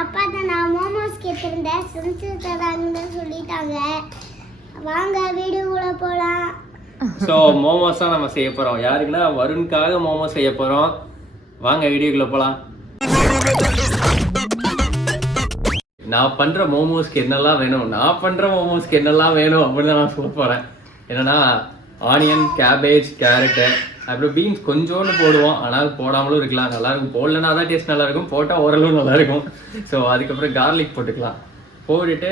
அப்பா தான் நான் மோமோஸ் கேட்டிருந்தேன் செஞ்சு தராங்கன்னு சொல்லிட்டாங்க. வாங்க வீடியோக்குள்ள போலாம். ஸோ மோமோஸ் தான் நம்ம செய்ய போகிறோம். யாருக்குன்னா வருணுக்காக மோமோஸ் செய்ய போகிறோம். வாங்க வீடியோக்குள்ளே போகலாம். நான் பண்ணுற மோமோஸ்க்கு என்னெல்லாம் வேணும், நான் பண்ணுற மோமோஸ்க்கு என்னெல்லாம் வேணும் அப்படின்னு தான் நான் சொல்ல போகிறேன். என்னென்னா ஆனியன், கேபேஜ், கேரட்டு, அப்புறம் பீன்ஸ் கொஞ்சோண்டு போடுவோம். ஆனால் போடாமலும் இருக்கலாம், நல்லாயிருக்கும். போடலன்னா தான் டேஸ்ட் நல்லாயிருக்கும், போட்டால் ஓரளவு நல்லாயிருக்கும். ஸோ அதுக்கப்புறம் கார்லிக் போட்டுக்கலாம். போட்டுட்டு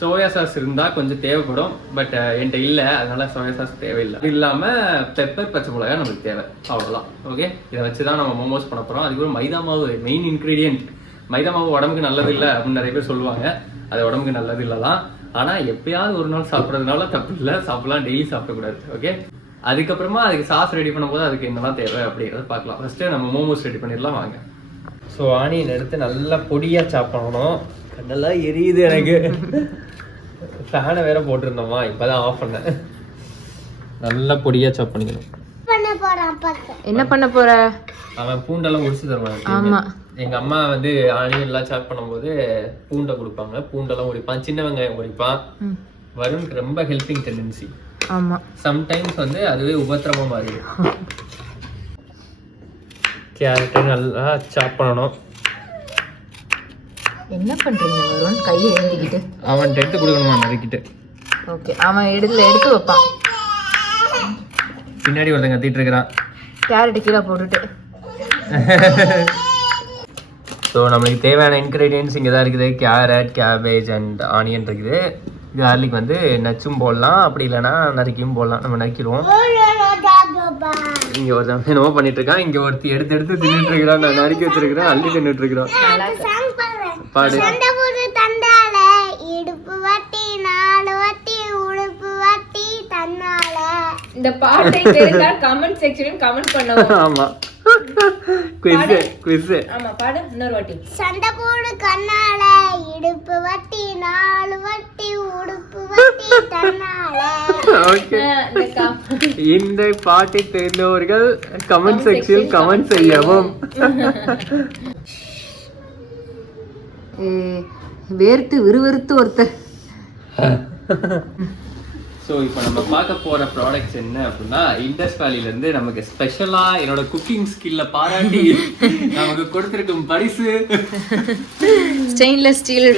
சோயா சாஸ் இருந்தால் கொஞ்சம் தேவைப்படும். பட் என்கிட்ட இல்லை, அதனால சோயா சாஸ் தேவையில்லை. அது இல்லாமல் பெப்பர், பச்சை மிளகாய் நமக்கு தேவை, அவ்வளோதான். ஓகே, இதை வச்சு தான் நம்ம மோமோஸ் பண்ண போகிறோம். அதுக்கப்புறம் மைதா மாவு மெயின் இன்க்ரீடியன்ட். மைதா மாவு உடம்புக்கு நல்லது இல்லை அப்படின்னு நிறைய பேர் சொல்லுவாங்க. அது உடம்புக்கு நல்லது இல்லை தான். ஆனால் எப்பயாவது ஒரு நாள் சாப்பிட்றதுனால தப்பு இல்லை, சாப்பிடலாம். டெய்லி சாப்பிடக்கூடாது. ஓகே, அதுக்கப்புறமா அதுக்கு சாஸ் ரெடி பண்ணும்போது அதுக்கு என்னெல்லாம் தேவை அப்படிங்கிறத பார்க்கலாம். ஃபஸ்ட்டு நம்ம மோமோஸ் ரெடி பண்ணிடலாம் வாங்க. ஸோ ஆனியன் எடுத்து நல்லா பொடியாக சாப் பண்ணணும். கண்ணெல்லாம் எரியுது எனக்கு. ஃபேனை வேற போட்டிருந்தோமா, இப்போதான் ஆஃப் பண்ணேன். நல்லா பொடியாக சாப் பண்ணிக்கணும். என்ன பண்ண போற? அவன் பூண்டெல்லாம் உரிச்சு தருவான். ஆமா, எங்க அம்மா வந்து ஆனியன் எல்லாம் சாப் பண்ணும்போது பூண்டை கொடுப்பாங்க. பூண்டெல்லாம் உரிப்பான், சின்ன வெங்காயம் உரிப்பான். வருணுக்கு ரொம்ப ஹெல்பிங் டெண்டன்சி. ஆமா, சம்டைம்ஸ் வந்து அதுவே உபத்திரமா மாறிடும். கேரட்டை நல்லா சாப் பண்ணணும். என்ன பண்றீங்க வருண்? கையை எழுந்திக்கிட்டு அவன் எடுத்து கொடுக்கணுமா நறுக்கிட்டு? ஓகே, அவன் எடுத்து வைப்பான். பின்னாடி ஒருத்தன் கத்திட்டு இருக்கிறான். கேரட் கீழே போட்டுட்டு. ஸோ நம்மளுக்கு தேவையான இன்க்ரீடியன்ஸ் இங்கே தான் இருக்குது. கேரட், கேபேஜ் அண்ட் ஆனியன் இருக்குது. கார்லிக் வந்து நச்சும் போடலாம், அப்படி இல்லைன்னா நறுக்கியும் போடலாம். நம்ம நறுக்கிடுவோம். இங்கே ஒருத்தன் என்னமோ பண்ணிட்டு இருக்கான். இங்கே ஒருத்தி எடுத்து தின்னுட்டு இருக்கிறான். நான் நறுக்கி வச்சிருக்கிறேன், அள்ளி தின்னுட்டு இருக்கிறான். பாடு. இந்த பாட்டை தெரிஞ்சா கமெண்ட் செக்ஷன்ல கமெண்ட் பண்ணுங்க. ஆமா, குயிஸ். ஆமா, பாடு இன்னொரு வாட்டி. சண்டை போடு கண்ணால, இடுப்பு வட்டி, நாலு வட்டி, உடுப்பு வட்டி தன்னால. ஓகே, இந்த பாட்டை தெரிந்தவர்கள் கமெண்ட் செக்ஷனில் கமெண்ட் செய்யவும். வேர்த்து விறுவிறுத்து ஒருத்தர். ஸோ இப்போ நம்ம பார்க்க போகிற ப்ராடக்ட்ஸ் என்ன அப்படின்னா, இண்டஸ் வேலியிலேருந்து நமக்கு ஸ்பெஷலாக என்னோட குக்கிங் ஸ்கில்ல பாராட்டி நமக்கு கொடுத்துருக்கும் பரிசு ஸ்டெயின்லெஸ் ஸ்டீல்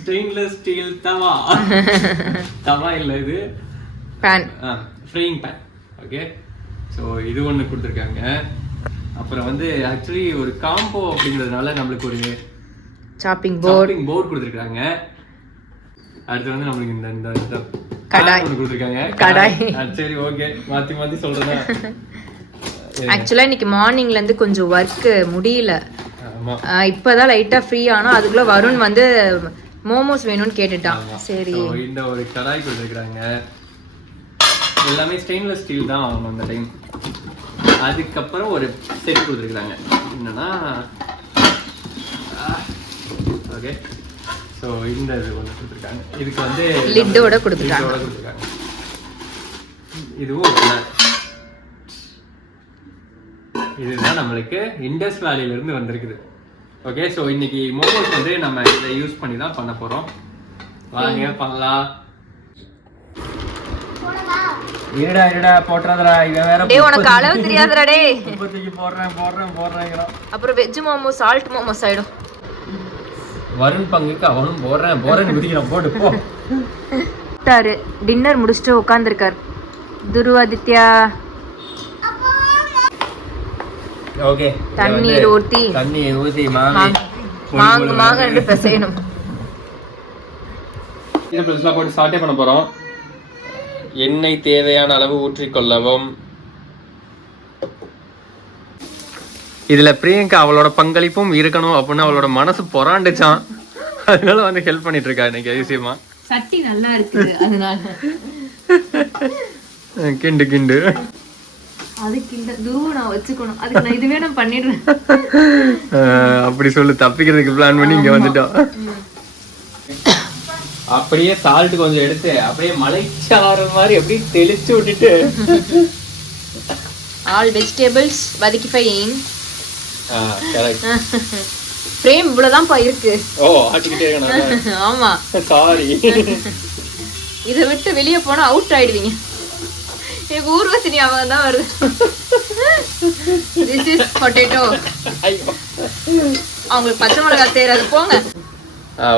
ஸ்டெயின்லெஸ் ஸ்டீல் தவா இல்லை, இது pan, frying pan. Okay, so இது ஒன்று கொடுத்துருக்காங்க. அப்புறம் வந்து ஆக்சுவலி ஒரு காம்போ அப்படிங்கிறதுனால நம்மளுக்கு ஒரு சாப்பிங் போர்டு கொடுத்துருக்காங்க. அடுத்து வந்து நம்மளுக்கு இந்த கடாய் கொடுத்துருக்காங்க. கடாய். சரி, ஓகே, மாற்றி சொல்றேன். ஆக்சுவலா இன்னைக்கு மார்னிங்ல இருந்து கொஞ்சம் ஒர்க் முடியல. இப்பதான் லைட்டா ஃப்ரீ ஆனா அதுக்குள்ள வருண் வந்து மோமோஸ் வேணும்னு கேட்டுட்டான். சரி, இந்த ஒரு கடாய் கொடுத்துருக்காங்க. எல்லாமே ஸ்டெயின்லெஸ் ஸ்டீல் தான் ஆகணும் அந்த டைம். அதுக்கப்புறம் ஒரு செட் கொடுத்துருக்காங்க. என்னன்னா ஓகே, ஸோ இந்த இது ஒன்று கொடுத்துருக்காங்க. இதுக்கு வந்து லிட்டோட கொடுத்துருக்காங்க. இதுவும் இதுதான் நம்மளுக்கு இண்டஸ் வேலியிலேருந்து வந்திருக்குது. ஓகே, ஸோ இன்னைக்கு மோமோஸ் வந்து நம்ம இதை யூஸ் பண்ணி தான் பண்ண போகிறோம். வாங்க பண்ணலாம். இருடா போட்றதடா, இவன் வேற. டேய், உனக்கு அளவு தெரியாதுடா டேய். இப்போதைக்கு போடுறேங்கறான். அப்புறம் வெஜ் மோமோஸ், சால்ட் மோமோஸ் ஆயிடும். வருண் பங்குக்கு அவனும் போறேன்னு குதிக்கிறான். போடு போ. டின்னர் முடிச்சிட்டு உட்கார்ந்திருக்கார் துருவாதித்யா. ஓகே, தண்ணீர் ஊத்தி மாங்க ரெண்டு பிசையணும். இது பிளஸ்லாம் போட்டு சாட்டே பண்ண போறோம். எண்ணெய் தேவையான அளவு ஊற்றிக்கொள்ளவும். இதுல பிரியங்கா அவளோட பங்களிப்பும் இருக்கணும் அப்படின்னு அவளோட மனசு பொறாண்டுச்சான். அதனால வந்து ஹெல்ப் பண்ணிட்டு இருக்கா இன்னைக்கு அதிசயமா. சட்டி நல்லா இருக்குது அதனால. கிண்டு அதுக்கு இந்த துருவ நான் வச்சுக்கணும். அதுக்கு நான் இதுவே நான் பண்ணிடுறேன். அப்படி சொல்லு, தப்பிக்கிறதுக்கு பிளான் பண்ணி இங்க வந்துட்டோம். அப்படியே சால்ட் கொஞ்சம் எடுத்து அப்படியே மலைச்சாறு மாதிரி அப்படியே தெளிச்சு விட்டுட்டு ஆல் வெஜிடபிள்ஸ் வதக்கி ஃபைன். கரெக்ட். ஃப்ரேம் இவ்வளவுதான்ப்பா இருக்கு. ஓ ஆட்டிக்கிட்டே இருக்கணும். ஆமா சாரி. இதை விட்டு வெளியே போனா அவுட் ஆயிடுவீங்க. எனக்கு ஊர்வசி ஞாபகம் தான் வருது. This is potato. அவங்களுக்கு பச்சை மிளகாய் தேராது போங்க.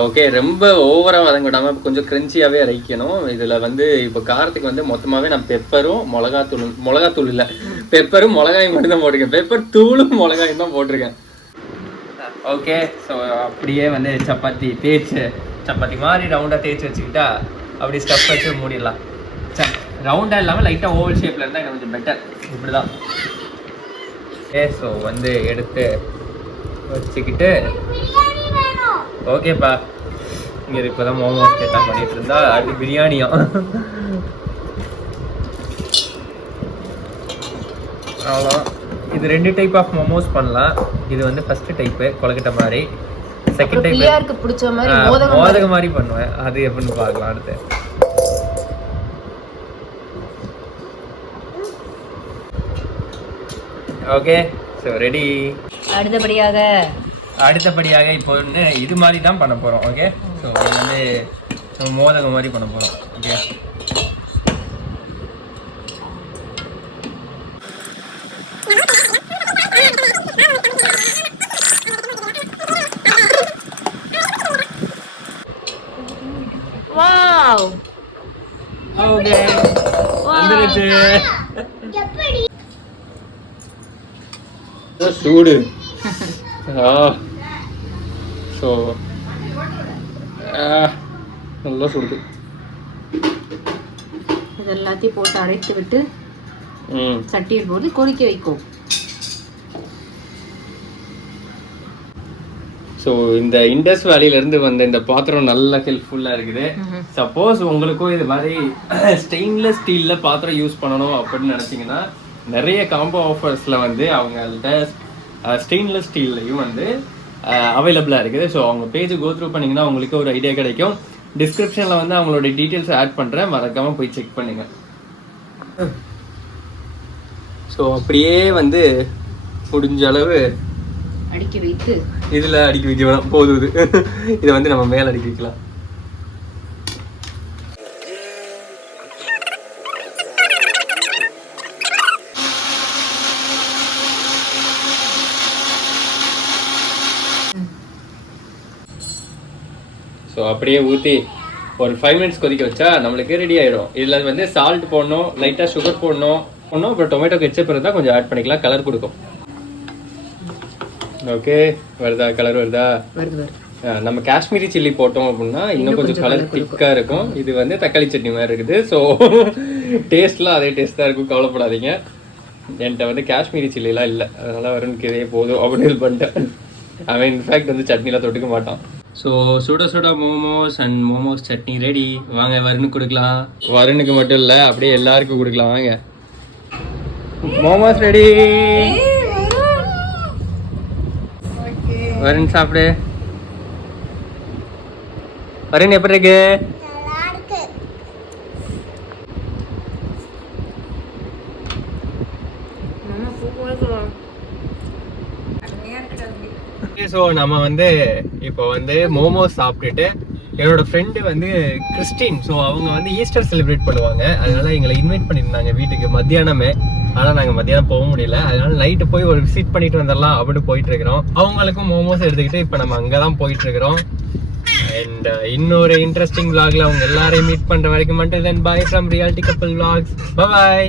ஓகே, ரொம்ப ஓவரா வதங்க விடாம கொஞ்சம் கிரன்ச்சியாவே அரைக்கணும். இதுல வந்து இப்போ காரத்துக்கு வந்து மொத்தமாவே நான் பெப்பரும் மிளகாத்தூள் இல்ல, பெப்பரும் மிளகாயும் மட்டும் தான் போட்டிருக்கேன். பெப்பர் தூளும் மிளகாயும் தான் போட்டிருக்கேன். ஓகே, ஸோ அப்படியே வந்து சப்பாத்தி மாதிரி ரவுண்டா தேய்ச்சி வச்சுக்கிட்டா அப்படி ஸ்டஃப் வச்சு மூடிடலாம். ரவுண்டா இல்லாம லைட்டா ஓவல் ஷேப்ல இருந்தா எனக்கு கொஞ்சம் பெட்டர். இப்படிதான். ஓகே, ஸோ வந்து எடுத்து வச்சுக்கிட்டு ஓகேப்பா. இங்கே இப்போதான் மோமோஸ் கேட்டா பண்ணிட்டு இருந்தா அது பிரியாணியா. அவ்வளோ. இது 2 டைப் ஆஃப் மோமோஸ் பண்ணலாம். இது வந்து ஃபர்ஸ்ட் டைப்பு கொலக்கட்டை மாதிரி, செகண்ட் டைப் பிள்ளையாருக்கு பிடிச்ச மாதிரி மோதக மாதிரி பண்ணுவேன். அது எப்படின்னு பார்க்கலாம் அடுத்து. Okay, so ready. அடுத்தபடியாக இப்போ வந்து இது மாதிரி தான் பண்ண போகிறோம். ஓகே, ஸோ இது வந்து நம்ம மோதகம் மாதிரி பண்ண போகிறோம். Okay, wow. ஓகே வந்துருச்சு. சூடு. ஸோ நல்லா சுடுது. இது எல்லாத்தையும் போட்டு அரைத்து விட்டு சட்டியில் போட்டு கொதிக்க வைக்கும். ஸோ இந்த இண்டஸ் வேலியிலேருந்து வந்த இந்த பாத்திரம் நல்ல ஹெல்ப்ஃபுல்லாக இருக்குது. சப்போஸ் உங்களுக்கும் இது மாதிரி ஸ்டெயின்லெஸ் ஸ்டீலில் பாத்திரம் யூஸ் பண்ணணும் அப்படின்னு நினச்சிங்கன்னா நிறைய காம்போ ஆஃபர்ஸில் வந்து அவங்கள்ட்ட ஸ்டெயின்லெஸ் ஸ்டீல்லையும் வந்து அவைலபிளாக இருக்குது. ஸோ அவங்க பேஜ் கோ த்ரூ பண்ணிங்கன்னா உங்களுக்கு ஒரு ஐடியா கிடைக்கும். டிஸ்கிரிப்ஷனில் வந்து அவங்களோட டீட்டெயில்ஸ் ஆட் பண்ணுறேன், மறக்காமல் போய் செக் பண்ணுங்க. ஸோ அப்படியே வந்து முடிஞ்ச அளவு அடுக்கி வைத்து இதில் அடுக்கி வைக்க வேணாம், போதுது. இதை வந்து நம்ம மேலே அடுக்கி வைக்கலாம். ஸோ அப்படியே ஊற்றி ஒரு 5 மினிட்ஸ் கொதிக்க வச்சா நம்மளுக்கு ரெடி ஆயிடும். இதில் வந்து சால்ட் போடணும், லைட்டாக சுகர் போடணும், அப்புறம் டொமேட்டோ கெச்சப் இருந்தால் கொஞ்சம் ஆட் பண்ணிக்கலாம், கலர் கொடுக்கும். ஓகே, வருதா? கலர் வருதா? நம்ம காஷ்மீரி சில்லி போட்டோம் அப்படின்னா இன்னும் கொஞ்சம் கலர் திக்காக இருக்கும். இது வந்து தக்காளி சட்னி மாதிரி இருக்குது. ஸோ டேஸ்ட்லாம் அதே டேஸ்ட் தான் இருக்கும், கவலைப்படாதீங்க. என்கிட்ட வந்து காஷ்மீரி சில்லிலாம் இல்லை, அதனால வருணுக்கு இதே போதும் அப்படின்னு பண்ணிட்டேன். அவன் இன்ஃபேக்ட் வந்து சட்னிலாம் தொட்டுக்க மாட்டான். ஸோ சுட சுட மோமோஸ் அண்ட் மோமோஸ் சட்னி ரெடி. வாங்க வருணுக்கு கொடுக்கலாம். வருணுக்கு மட்டும் இல்லை, அப்படியே எல்லாருக்கும் கொடுக்கலாம். வாங்க, மோமோஸ் ரெடி. வருண் சாப்பிடு. வருண் எப்படி இருக்கு? ஸோ நம்ம வந்து இப்போ வந்து மோமோஸ் சாப்பிட்டுட்டு என்னோட ஃப்ரெண்டு வந்து கிறிஸ்டின், ஸோ அவங்க வந்து ஈஸ்டர் செலிப்ரேட் பண்ணுவாங்க. அதனால எங்களை இன்வைட் பண்ணியிருந்தாங்க வீட்டுக்கு மத்தியானமே. ஆனால் நாங்கள் மத்தியானம் போக முடியல, அதனால நைட்டு போய் ஒரு விசிட் பண்ணிட்டு வந்துடலாம் அப்படின்னு போயிட்டு இருக்கிறோம். அவங்களுக்கும் மோமோஸ் எடுத்துக்கிட்டு இப்போ நம்ம அங்கே தான் போயிட்டு இருக்கிறோம். அண்ட் இன்னொரு இன்ட்ரெஸ்டிங் vlogல அவங்க எல்லாரையும் மீட் பண்ற வரைக்கும் மட்டும் தென் பை ஃப்ரம் ரியாலிட்டி கப்பல் vlogs. Bye bye.